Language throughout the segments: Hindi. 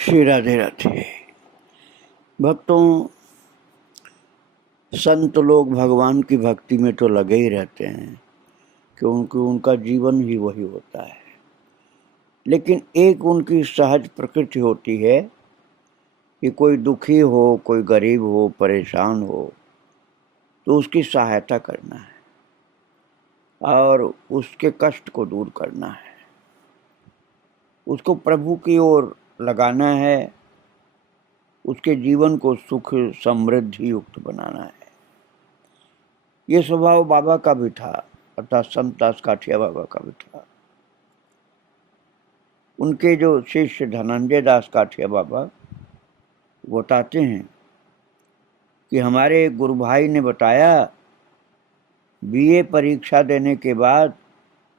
श्री राधे राधे। भक्तों, संत लोग भगवान की भक्ति में तो लगे ही रहते हैं क्योंकि उनका जीवन ही वही होता है। लेकिन एक उनकी सहज प्रकृति होती है कि कोई दुखी हो, कोई गरीब हो, परेशान हो तो उसकी सहायता करना है और उसके कष्ट को दूर करना है, उसको प्रभु की ओर लगाना है, उसके जीवन को सुख समृद्धि युक्त बनाना है। ये स्वभाव बाबा का भी था, अर्थात संत दास काठिया बाबा का भी था। उनके जो शिष्य धनंजय दास काठिया बाबा बताते हैं कि हमारे गुरु भाई ने बताया, बीए परीक्षा देने के बाद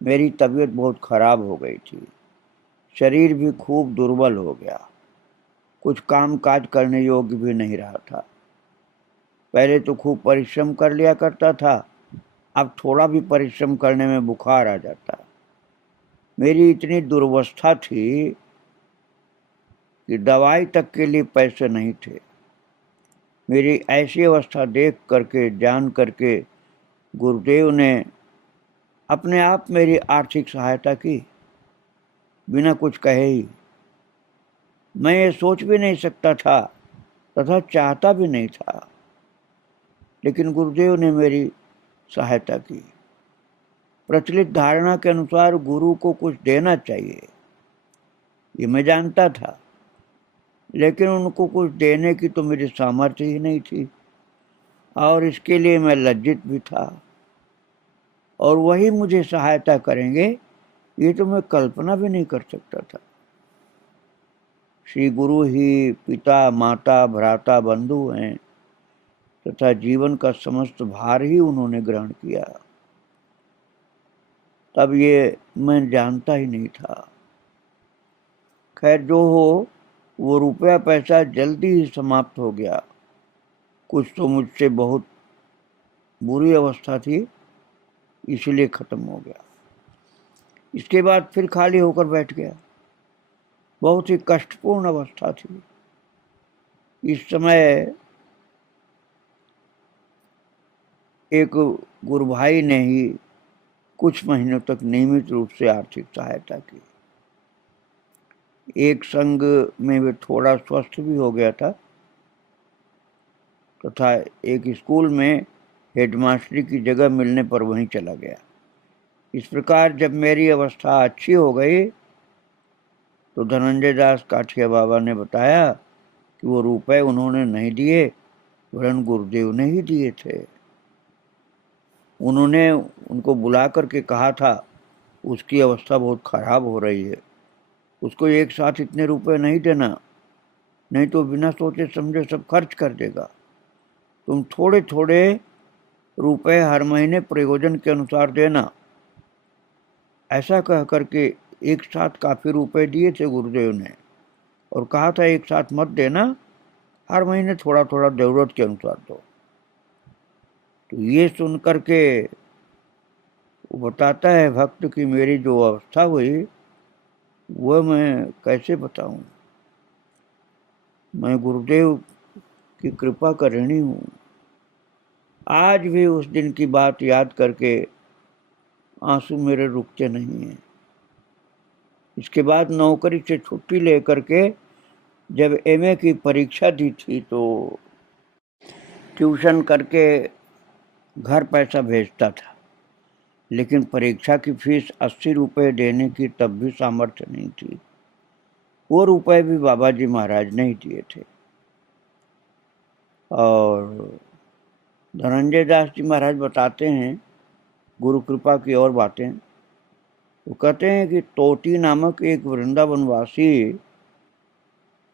मेरी तबीयत बहुत खराब हो गई थी, शरीर भी खूब दुर्बल हो गया, कुछ काम काज करने योग्य भी नहीं रहा था। पहले तो खूब परिश्रम कर लिया करता था, अब थोड़ा भी परिश्रम करने में बुखार आ जाता। मेरी इतनी दुर्वस्था थी कि दवाई तक के लिए पैसे नहीं थे। मेरी ऐसी अवस्था देख करके, जान करके गुरुदेव ने अपने आप मेरी आर्थिक सहायता की, बिना कुछ कहे ही। मैं ये सोच भी नहीं सकता था तथा चाहता भी नहीं था, लेकिन गुरुदेव ने मेरी सहायता की। प्रचलित धारणा के अनुसार गुरु को कुछ देना चाहिए, ये मैं जानता था, लेकिन उनको कुछ देने की तो मेरी सामर्थ्य ही नहीं थी और इसके लिए मैं लज्जित भी था। और वही मुझे सहायता करेंगे, ये तो मैं कल्पना भी नहीं कर सकता था। श्री गुरु ही पिता, माता, भ्राता, बंधु हैं तथा जीवन का समस्त भार ही उन्होंने ग्रहण किया। तब ये मैं जानता ही नहीं था। खैर, जो हो, वो रुपया पैसा जल्दी ही समाप्त हो गया। कुछ तो मुझसे बहुत बुरी अवस्था थी, इसलिए खत्म हो गया। इसके बाद फिर खाली होकर बैठ गया। बहुत ही कष्टपूर्ण अवस्था थी। इस समय एक गुरु भाई ने ही कुछ महीनों तक नियमित रूप से आर्थिक सहायता की। एक संघ में वे थोड़ा स्वस्थ भी हो गया था तथा एक स्कूल में हेडमास्टरी की जगह मिलने पर वहीं चला गया। इस प्रकार जब मेरी अवस्था अच्छी हो गई तो धनंजय दास काठिया बाबा ने बताया कि वो रुपए उन्होंने नहीं दिए, वरन गुरुदेव ने ही दिए थे। उन्होंने उनको बुला करके कहा था, उसकी अवस्था बहुत खराब हो रही है, उसको एक साथ इतने रुपए नहीं देना, नहीं तो बिना सोचे समझे सब खर्च कर देगा। तुम थोड़े थोड़े रुपए हर महीने प्रयोजन के अनुसार देना। ऐसा कह करके एक साथ काफ़ी रुपए दिए थे गुरुदेव ने और कहा था एक साथ मत देना, हर महीने थोड़ा थोड़ा ज़रूरत के अनुसार दो। तो ये सुन करके वो बताता है भक्त कि मेरी जो अवस्था हुई वह मैं कैसे बताऊं। मैं गुरुदेव की कृपा का ऋणी हूँ। आज भी उस दिन की बात याद करके आंसू मेरे रुकते नहीं हैं। इसके बाद नौकरी से छुट्टी लेकर के जब एमए की परीक्षा दी थी तो ट्यूशन करके घर पैसा भेजता था, लेकिन परीक्षा की फीस 80 रुपये देने की तब भी सामर्थ्य नहीं थी। वो रुपए भी बाबा जी महाराज ने ही दिए थे। और धनंजय दास जी महाराज बताते हैं गुरु कृपा की और बातें। वो कहते हैं कि तोती नामक एक वृंदावनवासी,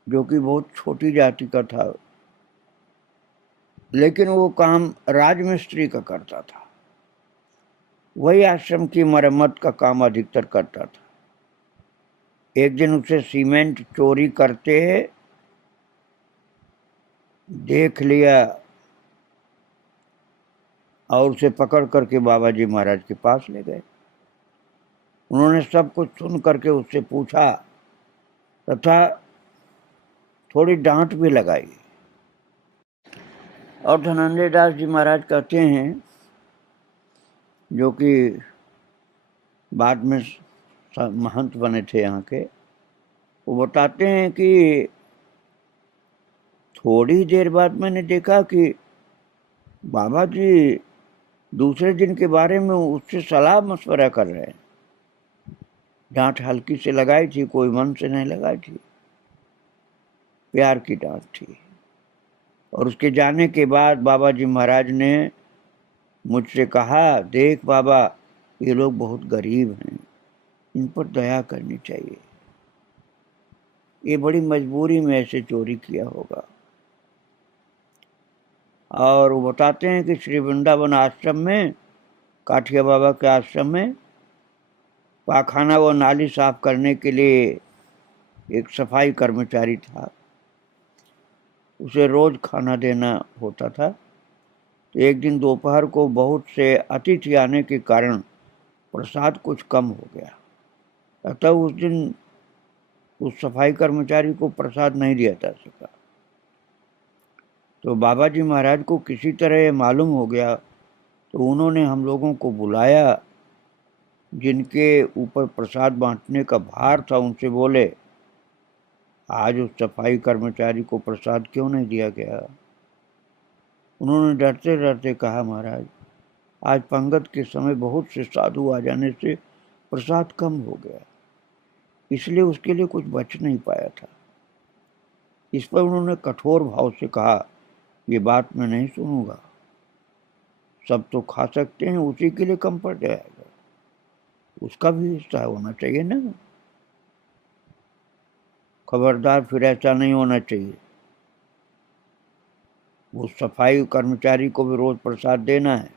जो कि बहुत छोटी जाति का था, लेकिन वो काम राजमिस्त्री का करता था। वही आश्रम की मरम्मत का काम अधिकतर करता था। एक दिन उसे सीमेंट चोरी करते देख लिया और उसे पकड़ करके बाबा जी महाराज के पास ले गए। उन्होंने सब कुछ सुन करके उससे पूछा तथा थोड़ी डांट भी लगाई। और धनंजय दास जी महाराज कहते हैं, जो कि बाद में महंत बने थे यहाँ के, वो बताते हैं कि थोड़ी देर बाद मैंने देखा कि बाबा जी दूसरे दिन के बारे में उससे सलाह मशवरा कर रहे हैं। डांट हल्की से लगाई थी, कोई मन से नहीं लगाई थी, प्यार की डांट थी। और उसके जाने के बाद बाबा जी महाराज ने मुझसे कहा, देख बाबा, ये लोग बहुत गरीब हैं, इन पर दया करनी चाहिए, ये बड़ी मजबूरी में ऐसे चोरी किया होगा। और वो बताते हैं कि श्री वृंदावन आश्रम में, काठिया बाबा के आश्रम में, पाखाना व नाली साफ करने के लिए एक सफाई कर्मचारी था, उसे रोज खाना देना होता था। तो एक दिन दोपहर को बहुत से अतिथि आने के कारण प्रसाद कुछ कम हो गया, अतः उस दिन उस सफाई कर्मचारी को प्रसाद नहीं दिया जा सका। तो बाबा जी महाराज को किसी तरह ये मालूम हो गया, तो उन्होंने हम लोगों को बुलाया, जिनके ऊपर प्रसाद बांटने का भार था, उनसे बोले, आज उस सफाई कर्मचारी को प्रसाद क्यों नहीं दिया गया? उन्होंने डरते डरते कहा, महाराज, आज पंगत के समय बहुत से साधु आ जाने से प्रसाद कम हो गया, इसलिए उसके लिए कुछ बच नहीं पाया था। इस पर उन्होंने कठोर भाव से कहा, ये बात मैं नहीं सुनूंगा, सब तो खा सकते हैं, उसी के लिए कम पड़ जाएगा, उसका भी हिस्सा होना चाहिए ना। खबरदार, फिर ऐसा नहीं होना चाहिए। उस सफाई कर्मचारी को भी रोज प्रसाद देना है,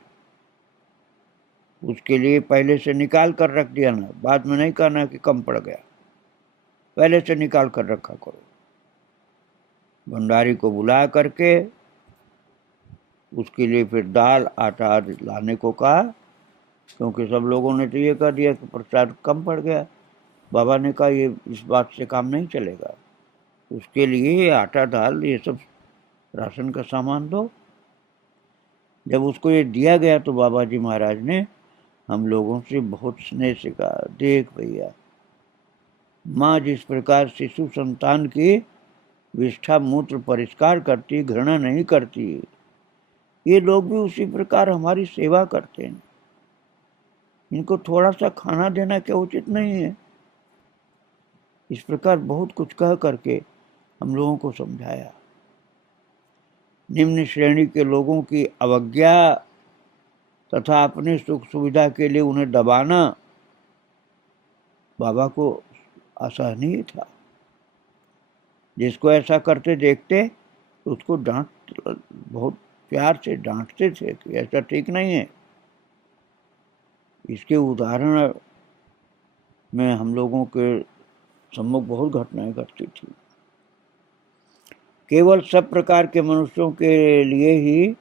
उसके लिए पहले से निकाल कर रख दिया ना, बाद में नहीं कहना कि कम पड़ गया, पहले से निकाल कर रखा करो। भंडारी को बुला करके उसके लिए फिर दाल आटा लाने को कहा, क्योंकि सब लोगों ने तो ये कह दिया कि प्रसाद कम पड़ गया। बाबा ने कहा, ये इस बात से काम नहीं चलेगा, उसके लिए आटा दाल ये सब राशन का सामान दो। जब उसको ये दिया गया तो बाबा जी महाराज ने हम लोगों से बहुत स्नेह से कहा, देख भैया, माँ जिस प्रकार शिशु संतान की विष्ठा मूत्र परिष्कार करती, घृणा नहीं करती, ये लोग भी उसी प्रकार हमारी सेवा करते हैं, इनको थोड़ा सा खाना देना क्या उचित नहीं है? इस प्रकार बहुत कुछ कह करके हम लोगों को समझाया। निम्न श्रेणी के लोगों की अवज्ञा तथा अपने सुख सुविधा के लिए उन्हें दबाना बाबा को असहनीय था। जिसको ऐसा करते देखते उसको बहुत प्यार से डांटते थे कि ऐसा ठीक नहीं है। इसके उदाहरण में हम लोगों के सम्मुख बहुत घटनाएं घटती थी। केवल सब प्रकार के मनुष्यों के लिए ही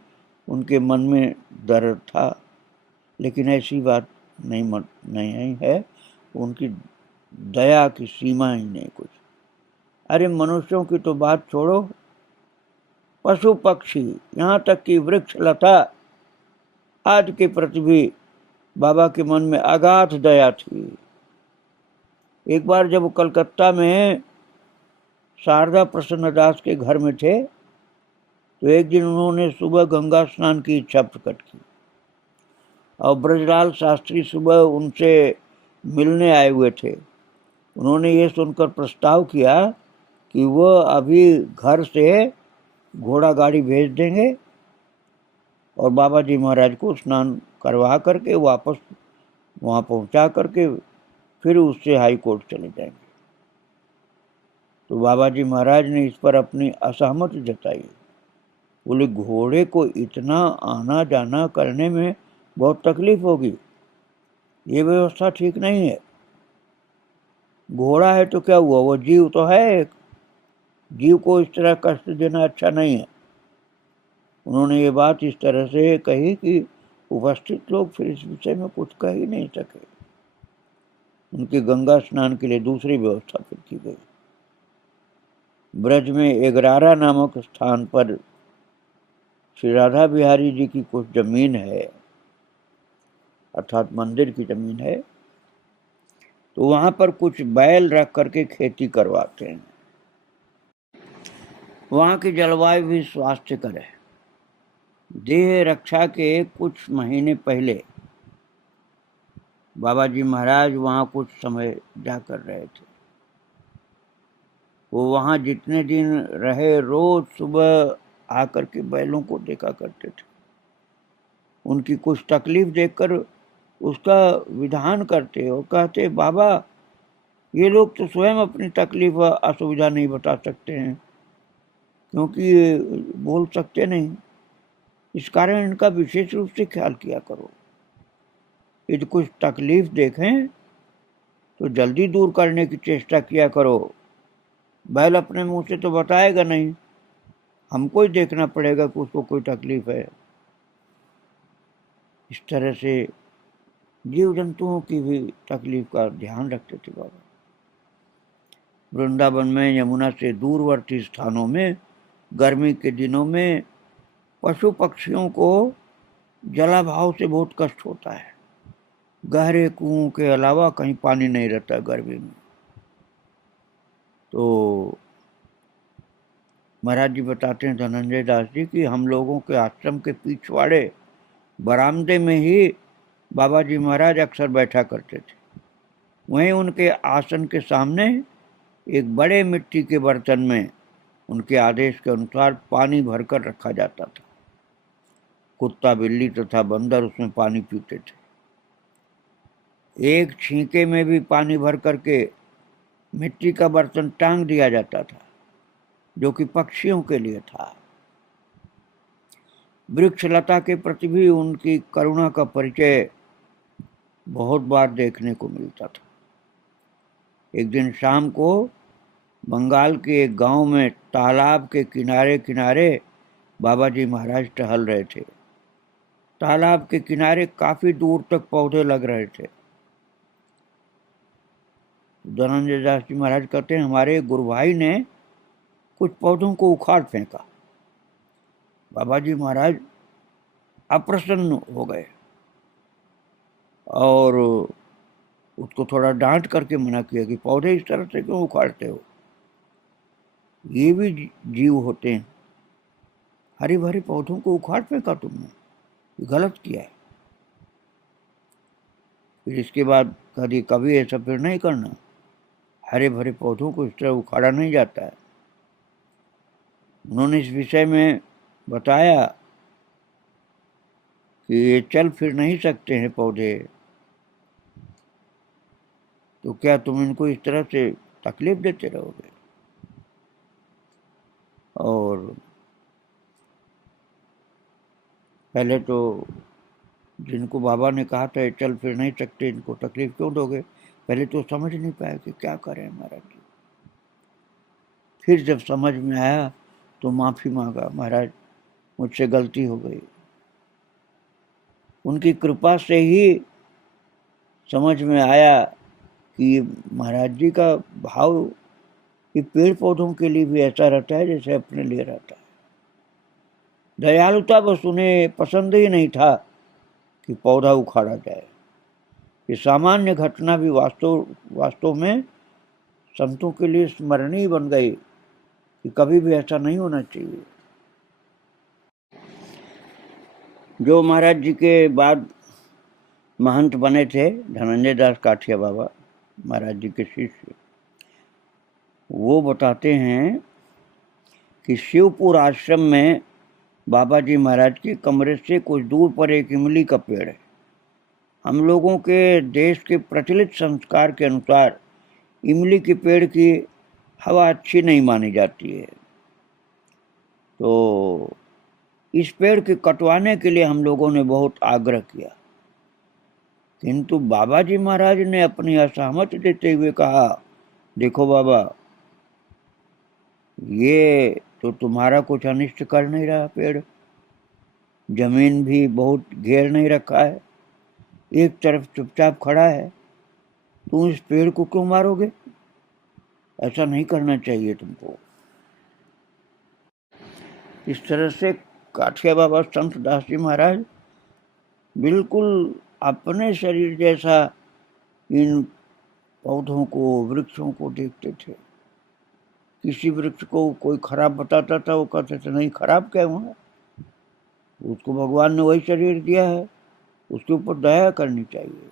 उनके मन में दर्द था, लेकिन ऐसी बात नहीं है, उनकी दया की सीमा ही नहीं कुछ। अरे मनुष्यों की तो बात छोड़ो, पशु पक्षी, यहाँ तक कि वृक्ष लता आदि के प्रति भी बाबा के मन में अगाध दया थी। एक बार जब वो कलकत्ता में शारदा प्रसन्न दास के घर में थे, तो एक दिन उन्होंने सुबह गंगा स्नान की इच्छा प्रकट की, और ब्रजलाल शास्त्री सुबह उनसे मिलने आए हुए थे। उन्होंने ये सुनकर प्रस्ताव किया कि वह अभी घर से घोड़ा गाड़ी भेज देंगे और बाबा जी महाराज को स्नान करवा करके वापस वहाँ पहुँचा करके फिर उससे हाई कोर्ट चले जाएंगे। तो बाबा जी महाराज ने इस पर अपनी असहमति जताई। बोले, घोड़े को इतना आना जाना करने में बहुत तकलीफ होगी, ये व्यवस्था ठीक नहीं है। घोड़ा है तो क्या हुआ, वो जीव तो है एक, जीव को इस तरह कष्ट देना अच्छा नहीं है। उन्होंने ये बात इस तरह से कही कि उपस्थित लोग फिर इस विषय में कुछ कह ही नहीं सके। उनके गंगा स्नान के लिए दूसरी व्यवस्था फिर की गई। ब्रज में एगरारा नामक स्थान पर श्री राधा बिहारी जी की कुछ जमीन है, अर्थात मंदिर की जमीन है, तो वहां पर कुछ बैल रख करके खेती करवाते हैं। वहां की जलवायु भी स्वास्थ्यकर है। देह रक्षा के कुछ महीने पहले बाबा जी महाराज वहां कुछ समय जा कर रहे थे। वो वहां जितने दिन रहे रोज सुबह आकर के बैलों को देखा करते थे। उनकी कुछ तकलीफ देखकर उसका विधान करते और कहते, बाबा ये लोग तो स्वयं अपनी तकलीफ असुविधा नहीं बता सकते हैं, क्योंकि ये बोल सकते नहीं। इस कारण इनका विशेष रूप से ख्याल किया करो। यदि कुछ तकलीफ देखें तो जल्दी दूर करने की चेष्टा किया करो। बैल अपने मुंह से तो बताएगा नहीं, हमको ही देखना पड़ेगा कि उसको कोई तकलीफ है। इस तरह से जीव जंतुओं की भी तकलीफ का ध्यान रखते थे बाबा। वृंदावन में यमुना से दूरवर्ती स्थानों में गर्मी के दिनों में पशु पक्षियों को जलाभाव से बहुत कष्ट होता है। गहरे कुओं के अलावा कहीं पानी नहीं रहता गर्मी में। तो महाराज जी बताते हैं धनंजय दास जी कि हम लोगों के आश्रम के पिछवाड़े बरामदे में ही बाबा जी महाराज अक्सर बैठा करते थे। वहीं उनके आसन के सामने एक बड़े मिट्टी के बर्तन में उनके आदेश के अनुसार पानी भरकर रखा जाता था। कुत्ता बिल्ली तथा बंदर उसमें पानी पीते थे। एक छींके में भी पानी भर करके मिट्टी का बर्तन टांग दिया जाता था, जो कि पक्षियों के लिए था। वृक्ष लता के प्रति भी उनकी करुणा का परिचय बहुत बार देखने को मिलता था। एक दिन शाम को बंगाल के एक गांव में तालाब के किनारे किनारे बाबा जी महाराज टहल रहे थे। तालाब के किनारे काफी दूर तक पौधे लग रहे थे। धनंजय दास जी महाराज कहते हैं, हमारे गुरु भाई ने कुछ पौधों को उखाड़ फेंका। बाबा जी महाराज अप्रसन्न हो गए और उसको थोड़ा डांट करके मना किया कि पौधे इस तरह से क्यों उखाड़ते हो, ये भी जीव होते हैं। हरे भरे पौधों को उखाड़ फेंका तुमने, गलत किया है। फिर इसके बाद कभी ऐसा फिर नहीं करना। हरे भरे पौधों को इस तरह उखाड़ा नहीं जाता है। उन्होंने इस विषय में बताया कि ये चल फिर नहीं सकते हैं पौधे, तो क्या तुम इनको इस तरह से तकलीफ देते रहोगे। और पहले तो जिनको बाबा ने कहा था चल फिर नहीं सकते, इनको तकलीफ क्यों दोगे, पहले तो समझ नहीं पाया कि क्या करें महाराज जी। फिर जब समझ में आया तो माफ़ी मांगा, महाराज मुझसे गलती हो गई। उनकी कृपा से ही समझ में आया कि महाराज जी का भाव कि पेड़ पौधों के लिए भी ऐसा रहता है जैसे अपने लिए रहता है। दयालुता बस उन्हें पसंद ही नहीं था कि पौधा उखाड़ा जाए। ये सामान्य घटना भी वास्तव में संतों के लिए स्मरणीय बन गई कि कभी भी ऐसा नहीं होना चाहिए। जो महाराज जी के बाद महंत बने थे धनंजय दास काठिया बाबा, महाराज जी के शिष्य, वो बताते हैं कि शिवपुर आश्रम में बाबा जी महाराज के कमरे से कुछ दूर पर एक इमली का पेड़ है। हम लोगों के देश के प्रचलित संस्कार के अनुसार इमली के पेड़ की हवा अच्छी नहीं मानी जाती है, तो इस पेड़ के कटवाने के लिए हम लोगों ने बहुत आग्रह किया, किंतु बाबा जी महाराज ने अपनी असहमति देते हुए कहा, देखो बाबा, ये तो तुम्हारा कुछ अनिष्ट कर नहीं रहा पेड़, जमीन भी बहुत घेर नहीं रखा है, एक तरफ चुपचाप खड़ा है, तुम इस पेड़ को क्यों मारोगे, ऐसा नहीं करना चाहिए तुमको। इस तरह से काठिया बाबा संत दास जी महाराज बिल्कुल अपने शरीर जैसा इन पौधों को, वृक्षों को देखते थे। किसी वृक्ष को कोई खराब बताता था, वो कहते थे नहीं, खराब क्या हुआ, उसको भगवान ने वही शरीर दिया है, उसके ऊपर दया करनी चाहिए।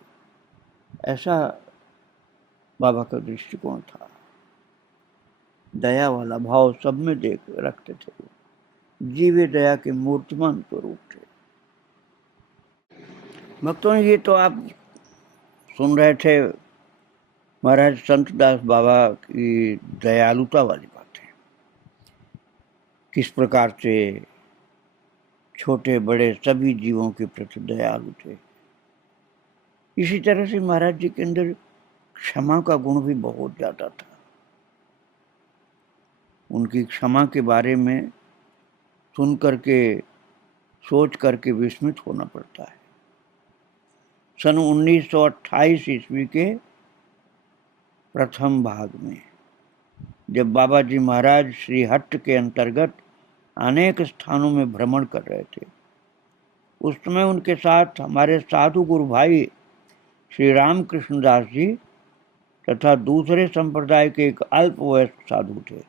ऐसा बाबा का दृष्टिकोण था। दया वाला भाव सब में देख रखते थे। जीवे दया के मूर्तिमान स्वरूप थे। भक्तों, ये तो आप सुन रहे थे महाराज संत दास बाबा की दयालुता वाली बातें, किस प्रकार से छोटे बड़े सभी जीवों के प्रति दयालु थे। इसी तरह से महाराज जी के अंदर क्षमा का गुण भी बहुत ज्यादा था। उनकी क्षमा के बारे में सुन करके, सोच करके विस्मित होना पड़ता है। सन 1928 ईस्वी के प्रथम भाग में जब बाबा जी महाराज श्री हट्ट के अंतर्गत अनेक स्थानों में भ्रमण कर रहे थे, उस समय उनके साथ हमारे साधु गुरु भाई श्री रामकृष्ण दास जी तथा दूसरे संप्रदाय के एक अल्प वयस्क साधु थे।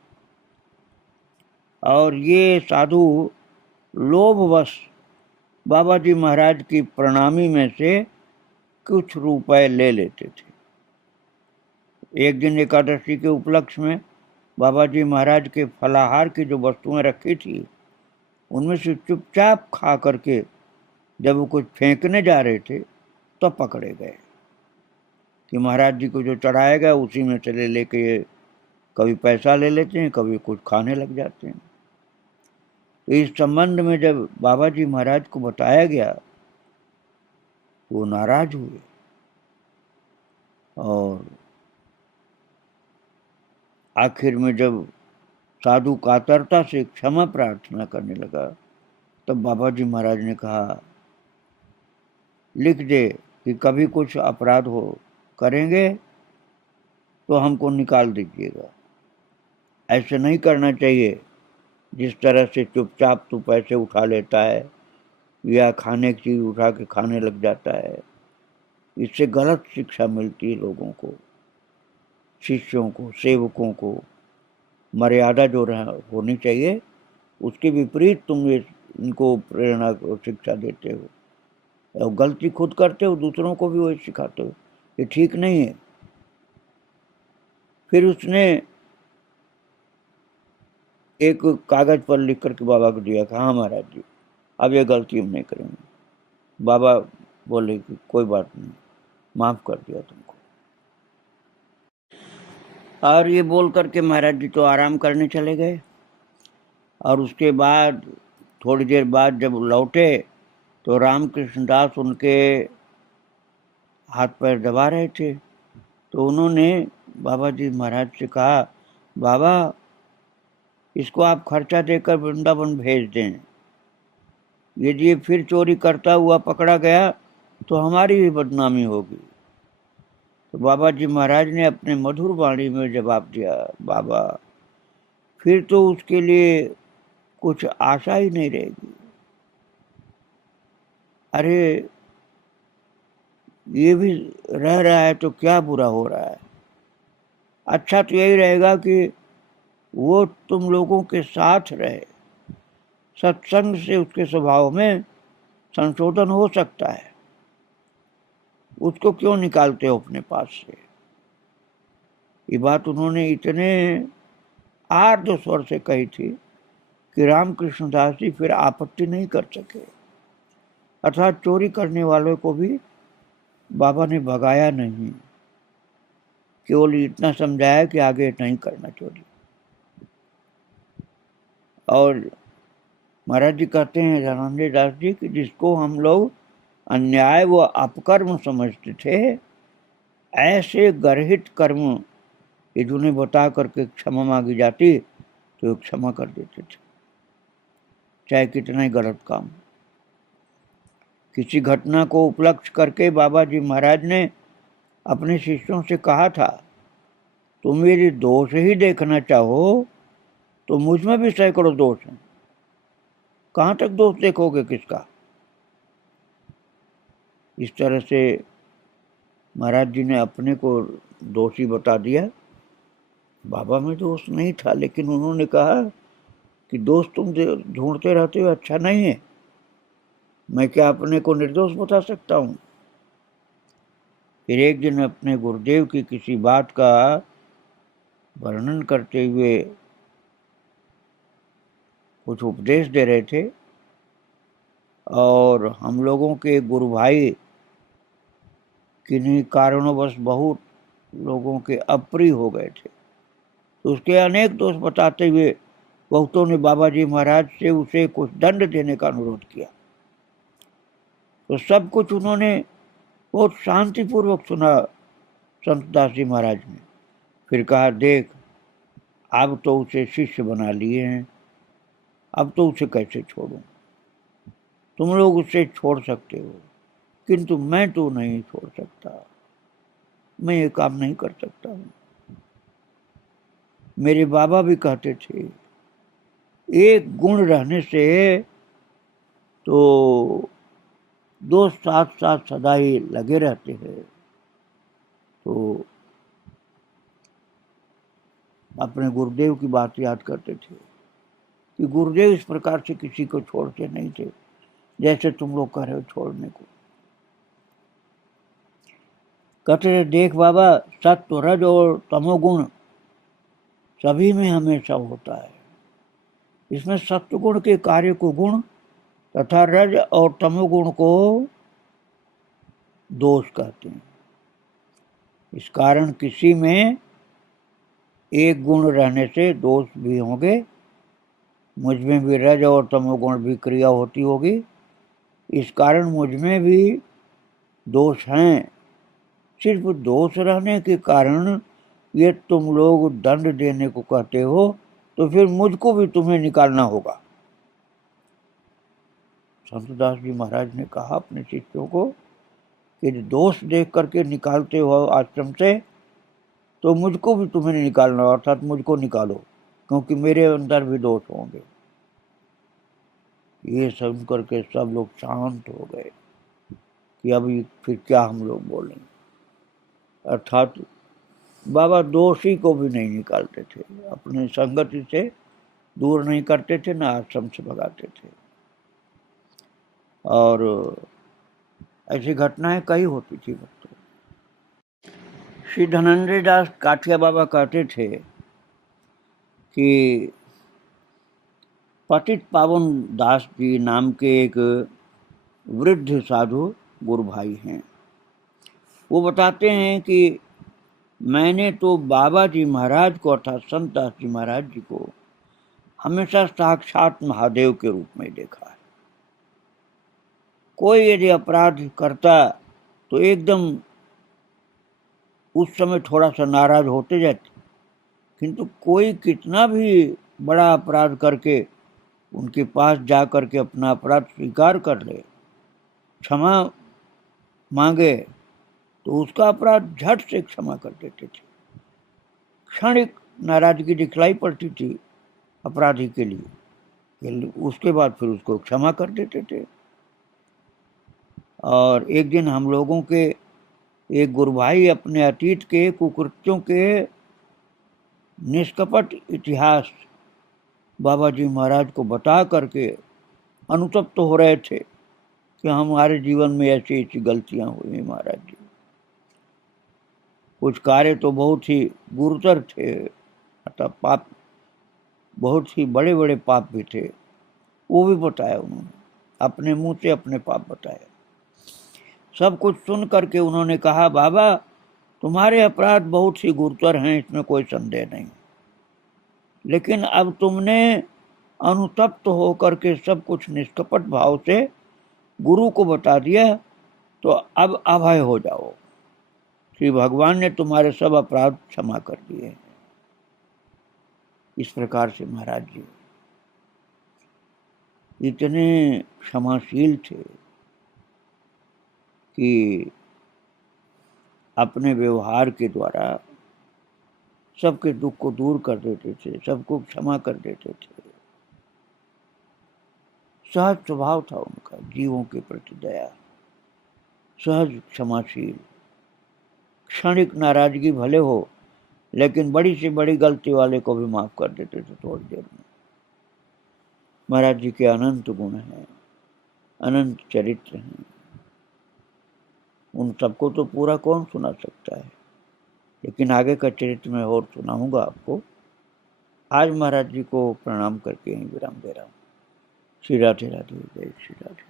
और ये साधु लोभवश बाबा जी महाराज की प्रणामी में से कुछ रुपए ले लेते थे। एक दिन एकादशी के उपलक्ष्य में बाबा जी महाराज के फलाहार की जो वस्तुएं रखी थी, उनमें से चुपचाप खा करके जब वो कुछ फेंकने जा रहे थे तो पकड़े गए कि महाराज जी को जो चढ़ाया गया उसी में से ले लेके ये कभी पैसा ले लेते हैं, कभी कुछ खाने लग जाते हैं। तो इस संबंध में जब बाबा जी महाराज को बताया गया, वो नाराज हुए और आखिर में जब साधु कातरता से क्षमा प्रार्थना करने लगा, तब बाबा जी महाराज ने कहा, लिख दे कि कभी कुछ अपराध हो करेंगे तो हमको निकाल दीजिएगा। ऐसे नहीं करना चाहिए जिस तरह से चुपचाप तू पैसे उठा लेता है या खाने की चीज उठा के खाने लग जाता है। इससे गलत शिक्षा मिलती है लोगों को, शिष्यों को, सेवकों को। मर्यादा जो होनी चाहिए उसके विपरीत तुम इनको प्रेरणा और शिक्षा देते हो, और गलती खुद करते हो, दूसरों को भी वही सिखाते हो। ये ठीक नहीं है। फिर उसने एक कागज पर लिख करके बाबा को दिया, हाँ महाराज जी अब ये गलती हम नहीं करेंगे। बाबा बोले कि कोई बात नहीं, माफ कर दिया तुमको। और ये बोल करके महाराज जी तो आराम करने चले गए। और उसके बाद थोड़ी देर बाद जब लौटे तो रामकृष्ण दास उनके हाथ पैर दबा रहे थे। तो उन्होंने बाबा जी महाराज से कहा, बाबा इसको आप खर्चा देकर वृंदावन भेज दें। यदि ये फिर चोरी करता हुआ पकड़ा गया तो हमारी भी बदनामी होगी। तो बाबा जी महाराज ने अपने मधुर वाणी में जवाब दिया, बाबा फिर तो उसके लिए कुछ आशा ही नहीं रहेगी। अरे ये भी रह रहा है तो क्या बुरा हो रहा है। अच्छा तो यही रहेगा कि वो तुम लोगों के साथ रहे। सत्संग से उसके स्वभाव में संशोधन हो सकता है, उसको क्यों निकालते हो अपने पास से। ये बात उन्होंने इतने आर्द्र स्वर से कही थी कि रामकृष्ण दास जी फिर आपत्ति नहीं कर सके। अर्थात चोरी करने वालों को भी बाबा ने भगाया नहीं, केवल इतना समझाया कि आगे नहीं करना चोरी। और महाराज जी कहते हैं धनंजय दास जी कि जिसको हम लोग अन्याय व अपकर्म समझते थे, ऐसे गर्हित कर्म यदि उन्हें बता करके क्षमा मांगी जाती तो क्षमा कर देते थे, चाहे कितना ही गलत काम। किसी घटना को उपलक्ष्य करके बाबा जी महाराज ने अपने शिष्यों से कहा था, तुम यदि दोष ही देखना चाहो तो मुझ में भी सैकड़ों दोष हैं, कहाँ तक दोष देखोगे किसका? इस तरह से महाराज जी ने अपने को दोषी बता दिया। बाबा में दोष नहीं था, लेकिन उन्होंने कहा कि दोष तुम ढूंढते रहते हो, अच्छा नहीं है। मैं क्या अपने को निर्दोष बता सकता हूँ? फिर एक दिन अपने गुरुदेव की किसी बात का वर्णन करते हुए कुछ उपदेश दे रहे थे, और हम लोगों के गुरु भाई किन्हीं कारणोंवश बहुत लोगों के अप्रिय हो गए थे। तो उसके अनेक दोष बताते हुए बहुतों ने बाबा जी महाराज से उसे कुछ दंड देने का अनुरोध किया। तो सब कुछ उन्होंने बहुत शांतिपूर्वक सुना संत दास जी महाराज ने। फिर कहा, देख अब तो उसे शिष्य बना लिए हैं, अब तो उसे कैसे छोड़ूं? तुम लोग उसे छोड़ सकते हो, किंतु मैं तो नहीं छोड़ सकता, मैं ये काम नहीं कर सकता हूँ। मेरे बाबा भी कहते थे, एक गुण रहने से तो दो साथ साथ सदा ही लगे रहते हैं। तो अपने गुरुदेव की बात याद करते थे कि गुरुदेव इस प्रकार से किसी को छोड़ते नहीं थे जैसे तुम लोग कह रहे हो छोड़ने को। कहते थे, देख बाबा, सत्व रज और तमोगुण सभी में हमेशा होता है। इसमें सत्व गुण के कार्य को गुण तथा रज और तमोगुण को दोष कहते हैं। इस कारण किसी में एक गुण रहने से दोष भी होंगे, मुझमें भी रज और तमोगुण भी क्रिया होती होगी, इस कारण मुझमें भी दोष हैं। सिर्फ दोष रहने के कारण ये तुम लोग दंड देने को कहते हो, तो फिर मुझको भी तुम्हें निकालना होगा। संत दास जी महाराज ने कहा अपने शिष्यों को कि दोष देख करके निकालते हो आश्रम से, तो मुझको भी तुम्हें निकालना, अर्थात मुझको निकालो, क्योंकि मेरे अंदर भी दोष होंगे। ये सुन करके सब लोग शांत हो गए कि अभी फिर क्या हम लोग बोलें। अर्थात बाबा दोषी को भी नहीं निकालते थे, अपने संगति से दूर नहीं करते थे, ना आश्रम से भगाते थे। और ऐसी घटनाएं कई होती थी भक्तों। श्री धनंजय दास काठिया बाबा कहते थे कि पतित पावन दास जी नाम के एक वृद्ध साधु गुरु भाई हैं। वो बताते हैं कि मैंने तो बाबा जी महाराज को अर्थात संत दास जी महाराज जी को हमेशा साक्षात महादेव के रूप में देखा है। कोई यदि अपराध करता तो एकदम उस समय थोड़ा सा नाराज होते जाते, किंतु कोई कितना भी बड़ा अपराध करके उनके पास जा करके अपना अपराध स्वीकार कर ले, क्षमा मांगे, तो उसका अपराध झट से क्षमा कर देते थे। क्षणिक नाराजगी दिखलाई पड़ती थी अपराधी के लिए, उसके बाद फिर उसको क्षमा कर देते थे। और एक दिन हम लोगों के एक गुरु भाई अपने अतीत के कुकृत्यों के निष्कपट इतिहास बाबा जी महाराज को बता करके अनुतप्त हो रहे थे कि हमारे जीवन में ऐसी ऐसी गलतियां हुई महाराज जी। कुछ कार्य तो बहुत ही गुरुतर थे, अतः पाप बहुत ही बड़े बड़े पाप भी थे, वो भी बताया उन्होंने, अपने मुंह से अपने पाप बताया। सब कुछ सुन करके उन्होंने कहा, बाबा तुम्हारे अपराध बहुत ही गुरुतर हैं, इसमें कोई संदेह नहीं, लेकिन अब तुमने अनुतप्त होकर के सब कुछ निष्कपट भाव से गुरु को बता दिया, तो अब अभय हो जाओ। श्री भगवान ने तुम्हारे सब अपराध क्षमा कर दिए। इस प्रकार से महाराज जी इतने क्षमाशील थे कि अपने व्यवहार के द्वारा सबके दुख को दूर कर देते थे, सबको क्षमा कर देते थे। सहज स्वभाव था उनका, जीवों के प्रति दया, सहज क्षमाशील, क्षणिक नाराजगी भले हो लेकिन बड़ी से बड़ी गलती वाले को भी माफ कर देते थे थोड़ी देर में। महाराज जी के अनंत गुण हैं, अनंत चरित्र हैं, उन सबको तो पूरा कौन सुना सकता है, लेकिन आगे का चरित्र मैं और सुनाऊंगा आपको। आज महाराज जी को प्रणाम करके ही विराम दे रहा हूँ। श्री राधे राधे, जय श्री राधे।